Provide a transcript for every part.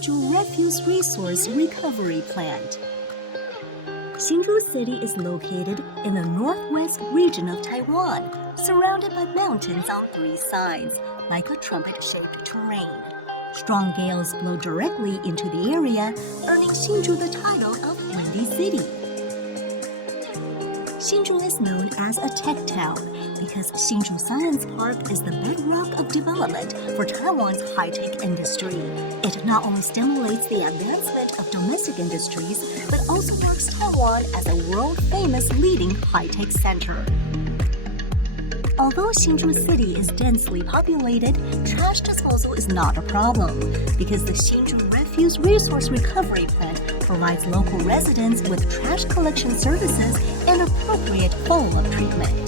Hsinchu Refuse Resource Recovery Plant. Hsinchu City is located in the northwest region of Taiwan, surrounded by mountains on three sides, like a trumpet-shaped terrain. Strong gales blow directly into the area, earning Hsinchu the title of Windy City. Hsinchu is known as a tech town because Hsinchu Science Park is the bedrock of development for Taiwan's high-tech industry. It not only stimulates the advancement of domestic industries, but also marks Taiwan as a world-famous leading high-tech center. Although Hsinchu City is densely populated, trash disposal is not a problem because the Hsinchu Refuse Resource Recovery Plant provides local residents with trash collection services and appropriate follow-up treatment.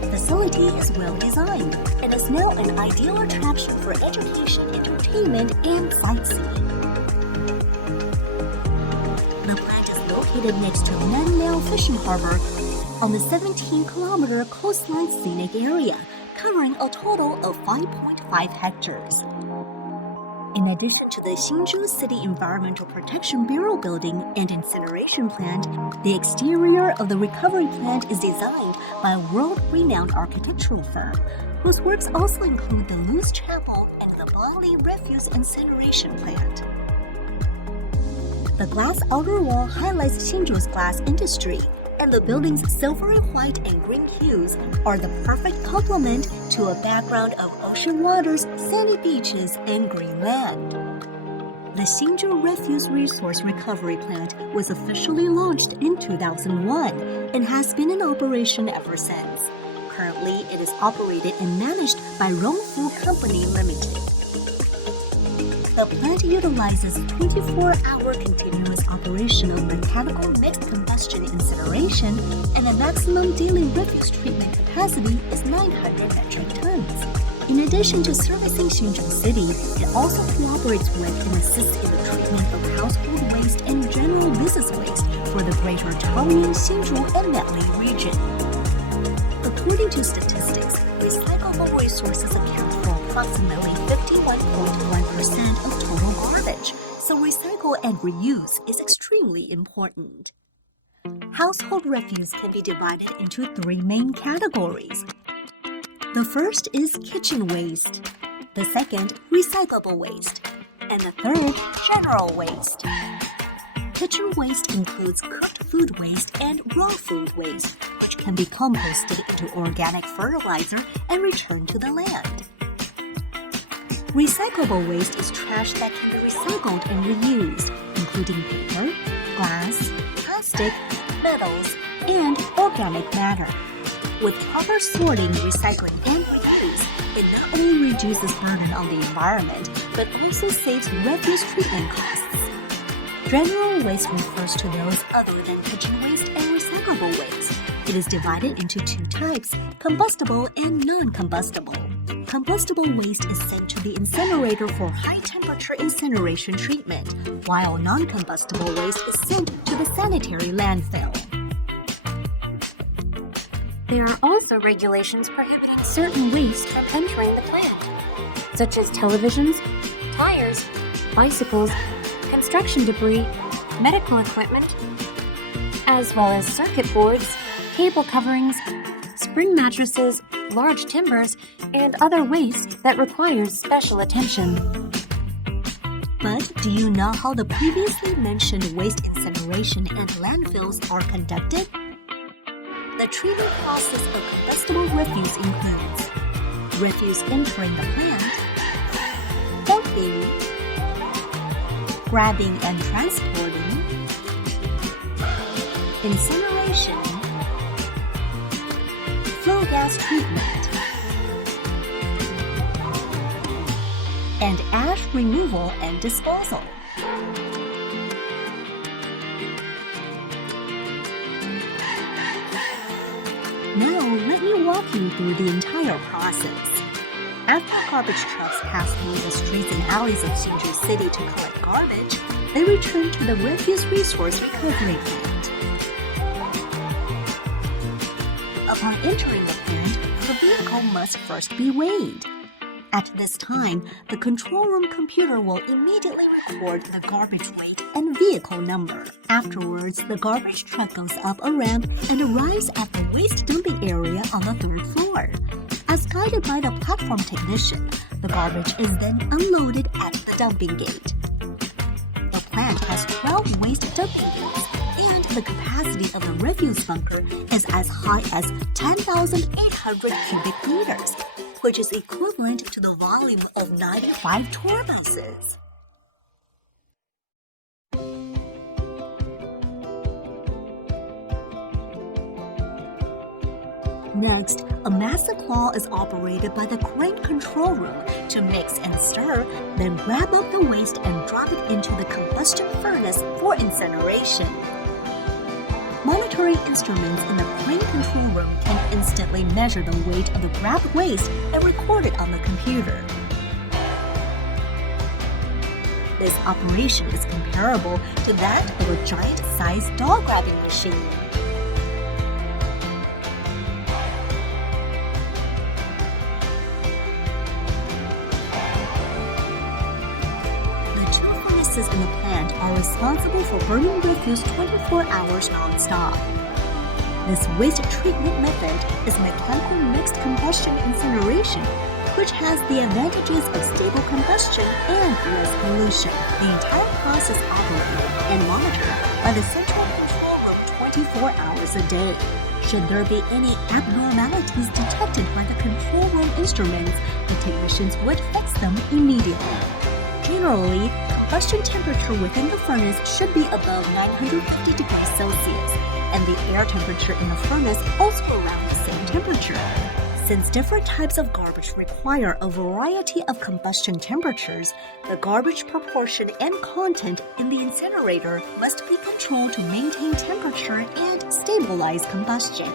The facility is well designed and is now an ideal attraction for education, entertainment, and sightseeing. The plant is located next to Nanmao Fishing Harbor on the 17-kilometer coastline scenic area, covering a total of 5.5 hectares. In addition to the Hsinchu City Environmental Protection Bureau building and incineration plant, the exterior of the recovery plant is designed by a world-renowned architectural firm, whose works also include the Loose Chapel and the Bali Refuse Incineration Plant. The glass outer wall highlights Hsinchu's glass industry, and the building's silvery white and green hues are the perfect complement to a background of ocean waters, sandy beaches, and green land. The Hsinchu Refuse Resource Recovery Plant was officially launched in 2001 and has been in operation ever since. Currently, it is operated and managed by Rongfu Company Limited. The plant utilizes 24-hour continuous operation of mechanical mixed combustion incineration, and the maximum daily refuse treatment capacity is 900 metric tons. In addition to servicing Hsinchu City, it also cooperates with and assists in the treatment of household waste and general business waste for the greater Taoyuan, Hsinchu, and Netley region. According to statistics, recyclable resources account for approximately 51.1% of total garbage, so recycle and reuse is extremely important. Household refuse can be divided into three main categories. The first is kitchen waste, the second, recyclable waste, and the third, general waste. Kitchen waste includes cooked food waste and raw food waste, which can be composted into organic fertilizer and returned to the land. Recyclable waste is trash that can be recycled and reused, including paper, glass, plastic, metals, and organic matter. With proper sorting, recycling, and reuse, it not only reduces burden on the environment, but also saves refuse treatment costs. General waste refers to those other than kitchen waste and recyclable waste. It is divided into two types, combustible and non-combustible. Combustible waste is sent to the incinerator for high-temperature incineration treatment, while non-combustible waste is sent to the sanitary landfill. There are also regulations prohibiting certain waste from entering the plant, such as televisions, tires, bicycles, construction debris, medical equipment, as well as circuit boards, cable coverings, spring mattresses, large timbers, and other waste that requires special attention. But do you know how the previously mentioned waste incineration and landfills are conducted? The treatment process of combustible refuse includes refuse entering the plant, sorting, grabbing and transporting, incineration, flue gas treatment, and ash removal and disposal. Now, let me walk you through the entire process. After garbage trucks pass through the streets and alleys of Hsinchu City to collect garbage, they return to the Refuse Resource Recovery Plant. Upon entering the plant, the vehicle must first be weighed. At this time, the control room computer will immediately record the garbage weight and vehicle number. Afterwards, the garbage truck goes up a ramp and arrives at the waste dumping area on the 3rd floor. As guided by the platform technician, the garbage is then unloaded at the dumping gate. The plant has 12 waste dumping gates, and the capacity of the refuse bunker is as high as 10,800 cubic meters, which is equivalent to the volume of 95 tour buses. Next, a massive claw is operated by the crane control room to mix and stir, then grab up the waste and drop it into the combustion furnace for incineration. Monitoring instruments in the crane control room can instantly measure the weight of the grabbed waste and record it on the computer. This operation is comparable to that of a giant-sized dog grabbing machine. In the plant are responsible for burning refuse 24 hours non-stop. This waste treatment method is mechanical mixed combustion incineration, which has the advantages of stable combustion and less pollution. The entire process operated and monitored by the central control room 24 hours a day. Should there be any abnormalities detected by the control room instruments, the technicians would fix them immediately. Generally, combustion temperature within the furnace should be above 950 degrees Celsius, and the air temperature in the furnace also around the same temperature. Since different types of garbage require a variety of combustion temperatures, the garbage proportion and content in the incinerator must be controlled to maintain temperature and stabilize combustion.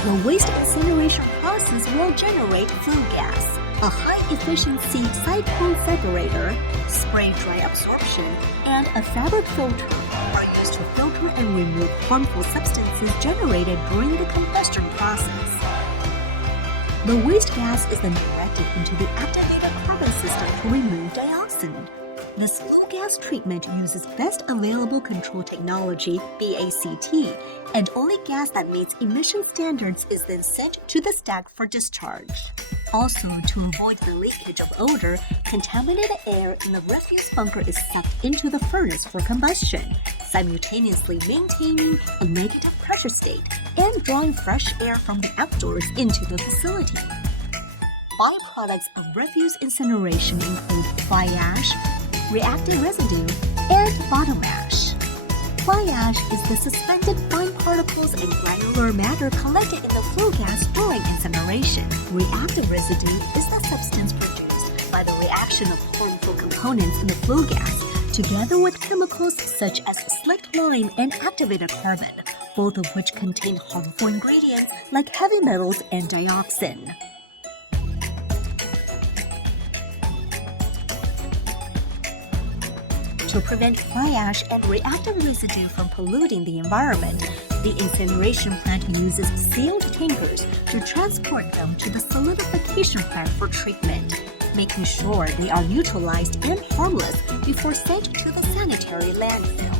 The waste incineration process will generate flue gas. A high-efficiency cyclone separator, spray dry absorption, and a fabric filter are used to filter and remove harmful substances generated during the combustion process. The waste gas is then directed into the activated carbon system to remove dioxin. This flue gas treatment uses best available control technology, BACT, and only gas that meets emission standards is then sent to the stack for discharge. Also, to avoid the leakage of odor, contaminated air in the refuse bunker is sucked into the furnace for combustion, simultaneously maintaining a negative pressure state and drawing fresh air from the outdoors into the facility. Byproducts of refuse incineration include fly ash, reactive residue, and bottom ash. Fly ash is the suspended fine particles and granular matter collected in the flue gas during incineration. Reactive residue is the substance produced by the reaction of harmful components in the flue gas, together with chemicals such as slaked lime and activated carbon, both of which contain harmful ingredients like heavy metals and dioxin. To prevent fly ash and reactive residue from polluting the environment, the incineration plant uses sealed tankers to transport them to the solidification plant for treatment, making sure they are neutralized and harmless before sent to the sanitary landfill.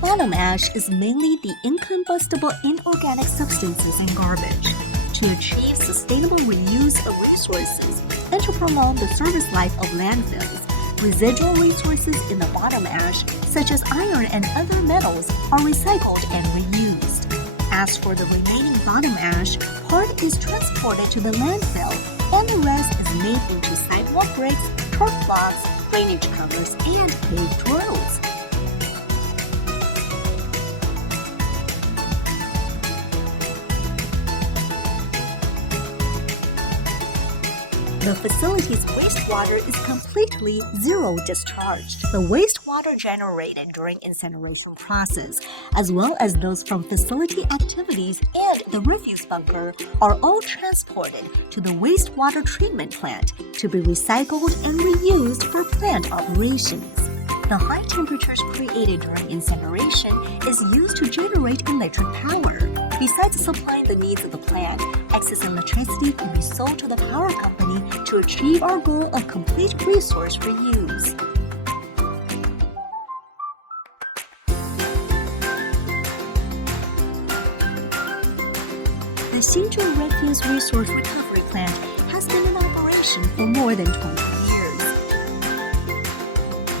Bottom ash is mainly the incombustible inorganic substances in garbage. To achieve sustainable reuse of resources and to prolong the service life of landfills, residual resources in the bottom ash, such as iron and other metals, are recycled and reused. As for the remaining bottom ash, part is transported to the landfill, and the rest is made into sidewalk bricks, turf blocks, drainage covers, and paved roads. The facility's wastewater is completely zero discharge. The wastewater generated during incineration process, as well as those from facility activities and the refuse bunker, are all transported to the wastewater treatment plant to be recycled and reused for plant operations. The high temperatures created during incineration is used to generate electric power. Besides supplying the needs of the plant, excess electricity can be sold to the power company to achieve our goal of complete resource reuse. The Hsinchu Refuse Resource Recovery Plant has been in operation for more than 20 years.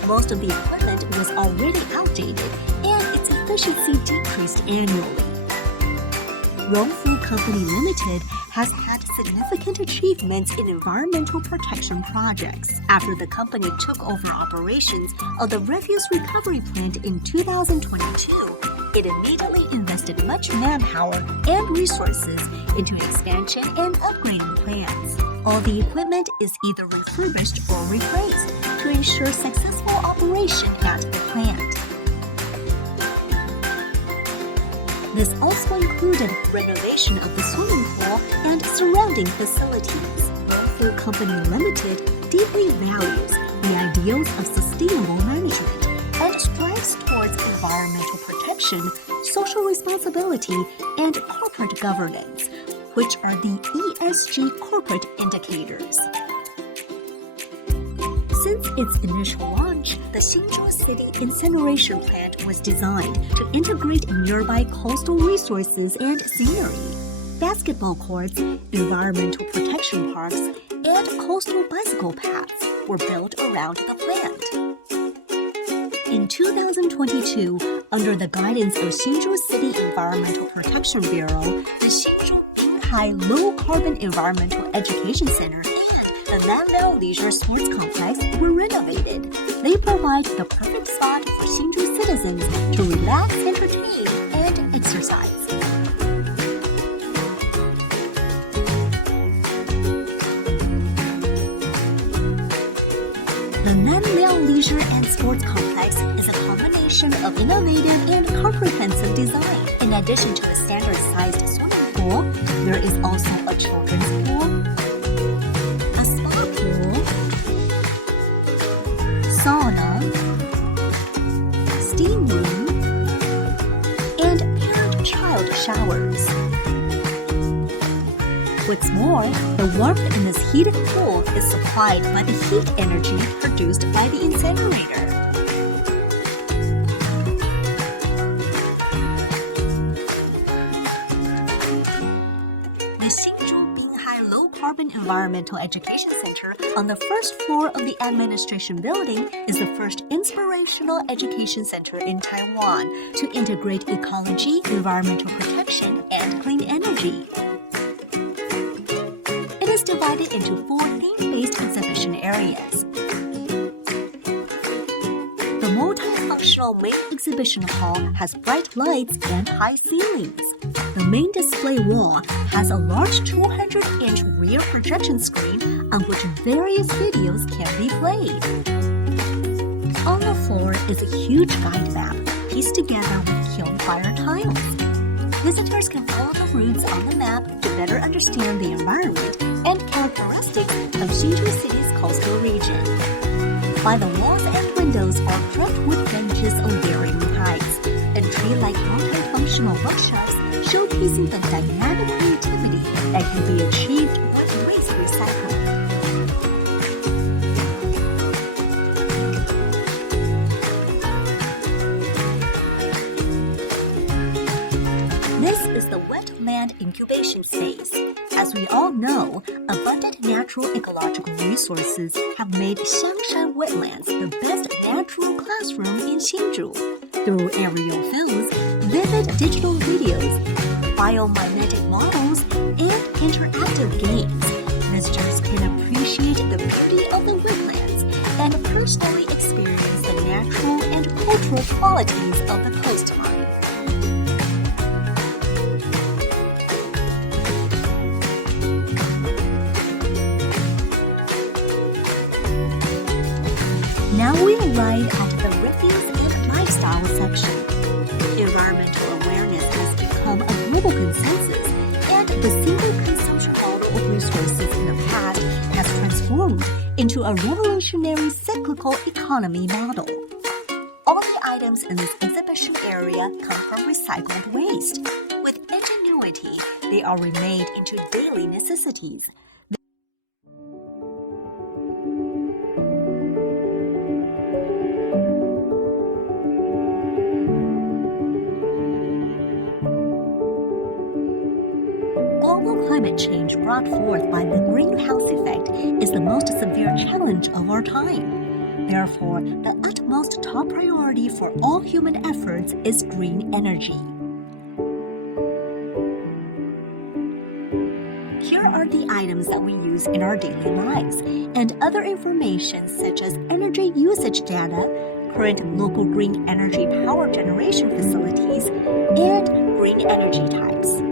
Most of the equipment was already outdated, and its efficiency decreased annually. Rongfu Company Limited has had significant achievements in environmental protection projects. After the company took over operations of the refuse recovery plant in 2022, it immediately invested much manpower and resources into expansion and upgrading plants. All the equipment is either refurbished or replaced to ensure successful operation at the plant. This also included renovation of the swimming pool and surrounding facilities. Rongfu Company Limited deeply values the ideals of sustainable management and strives towards environmental protection, social responsibility, and corporate governance, which are the ESG corporate indicators. Since its initial launch, the Hsinchu City Incineration Plant was designed to integrate nearby coastal resources and scenery. Basketball courts, environmental protection parks, and coastal bicycle paths were built around the plant. In 2022, under the guidance of Hsinchu City Environmental Protection Bureau, the Hsinchu Binghai Low Carbon Environmental Education Center and the Nanliao Leisure Sports Complex were renovated. They provide the perfect spot for Hsinchu citizens to relax, entertain, and exercise. The Nanliao Leisure and Sports Complex is a combination of innovative and comprehensive design. In addition to a standard-sized swimming pool, there is also a children's pool, a spa pool, sauna, steam room, and parent-child showers. What's more, the warmth in this heated pool is supplied by the heat energy produced by the incinerator. The Hsinchu Binghai Low Carbon Environmental Education Center on the first floor of the administration building is the first inspirational education center in Taiwan to integrate ecology, environmental protection, and clean energy. It is divided into 4 theme-based exhibition areas. The multifunctional main exhibition hall has bright lights and high ceilings. The main display wall has a large 200-inch rear projection screen on which various videos can be played. On the floor is a huge guide map pieced together with kiln fire tiles. Visitors can follow the routes on the map to better understand the environment and characteristics of Hsinchu City's coastal region. By the walls and windows are driftwood benches of varying heights and tree-like multifunctional bookshelves showcasing the dynamic creativity that can be achieved with waste recycling. This is the wetland incubation space. As we all know, abundant natural ecological resources have made Xiangshan wetlands the best natural classroom in Hsinchu. Through aerial films, vivid digital videos, biomimetic models, and interactive games, visitors can appreciate the beauty of the wetlands and personally experience the natural and cultural qualities of the coastline. Now we arrive at the refuse and lifestyle section. Environmental awareness has become a global consensus, and the single consumption model of resources in the past has transformed into a revolutionary cyclical economy model. items in this exhibition area come from recycled waste. With ingenuity, they are remade into daily necessities. Global climate change brought forth by the greenhouse effect is the most severe challenge of our time. Therefore, the utmost top priority for all human efforts is green energy. Here are the items that we use in our daily lives, and other information such as energy usage data, current local green energy power generation facilities, and green energy types.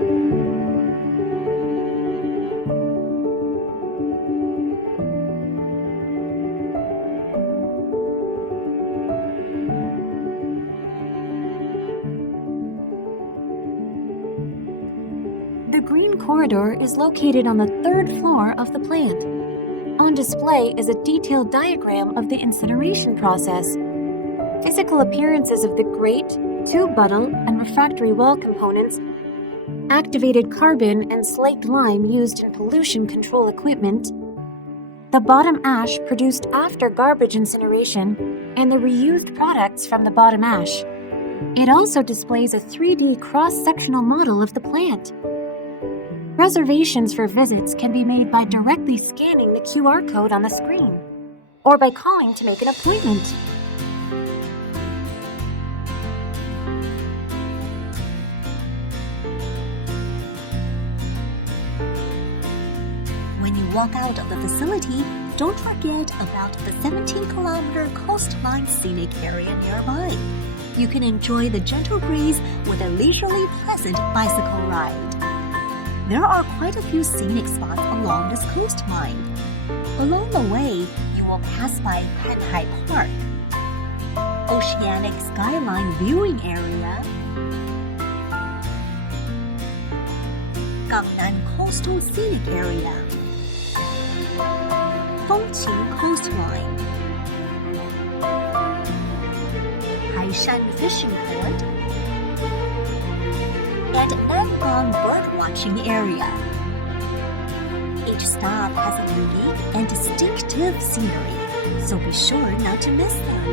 The green corridor is located on the third floor of the plant. On display is a detailed diagram of the incineration process. Physical appearances of the grate, tube buttle, and refractory wall components, activated carbon and slaked lime used in pollution control equipment, the bottom ash produced after garbage incineration, and the reused products from the bottom ash. It also displays a 3D cross-sectional model of the plant. Reservations for visits can be made by directly scanning the QR code on the screen or by calling to make an appointment. When you walk out of the facility, don't forget about the 17-kilometer coastline scenic area nearby. You can enjoy the gentle breeze with a leisurely, pleasant bicycle ride. There are quite a few scenic spots along this coastline. Along the way, you will pass by Panhai Park, Oceanic Skyline Viewing Area, Gangnan Coastal Scenic Area, Fengqing Coastline, Haishan Fishing Port, and Anfang Bird Watching Area. Each stop has a unique and distinctive scenery, so be sure not to miss them.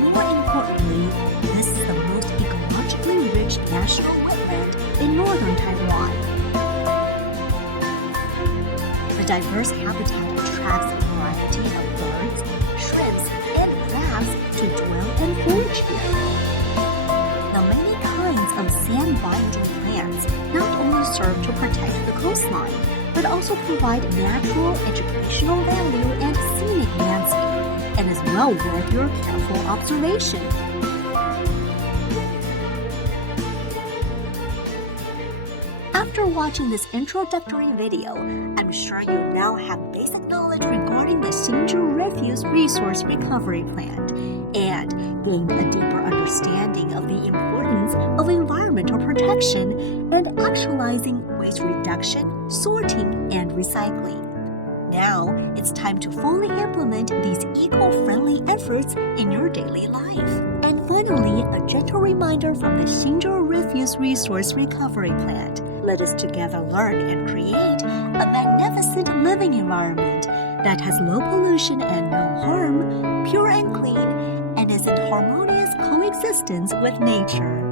More importantly, this is the most ecologically rich national wetland in northern Taiwan. The diverse habitat attracts a variety of birds, shrimps, and crabs to dwell and forage here. The many kinds of sand-binding plants not only serve to protect the coastline, but also provide natural, educational value and scenic landscape, and is well worth your careful observation. After watching this introductory video, I'm sure you now have basic knowledge regarding the Hsinchu Refuse Resource Recovery Plant and gained a deeper understanding of the importance of environmental protection and actualizing waste reduction, sorting, and recycling. Now, it's time to fully implement these eco-friendly efforts in your daily life. And finally, a gentle reminder from the Hsinchu Refuse Resource Recovery Plant. Let us together learn and create a magnificent living environment that has low pollution and no harm, pure and clean, and is in harmonious coexistence with nature.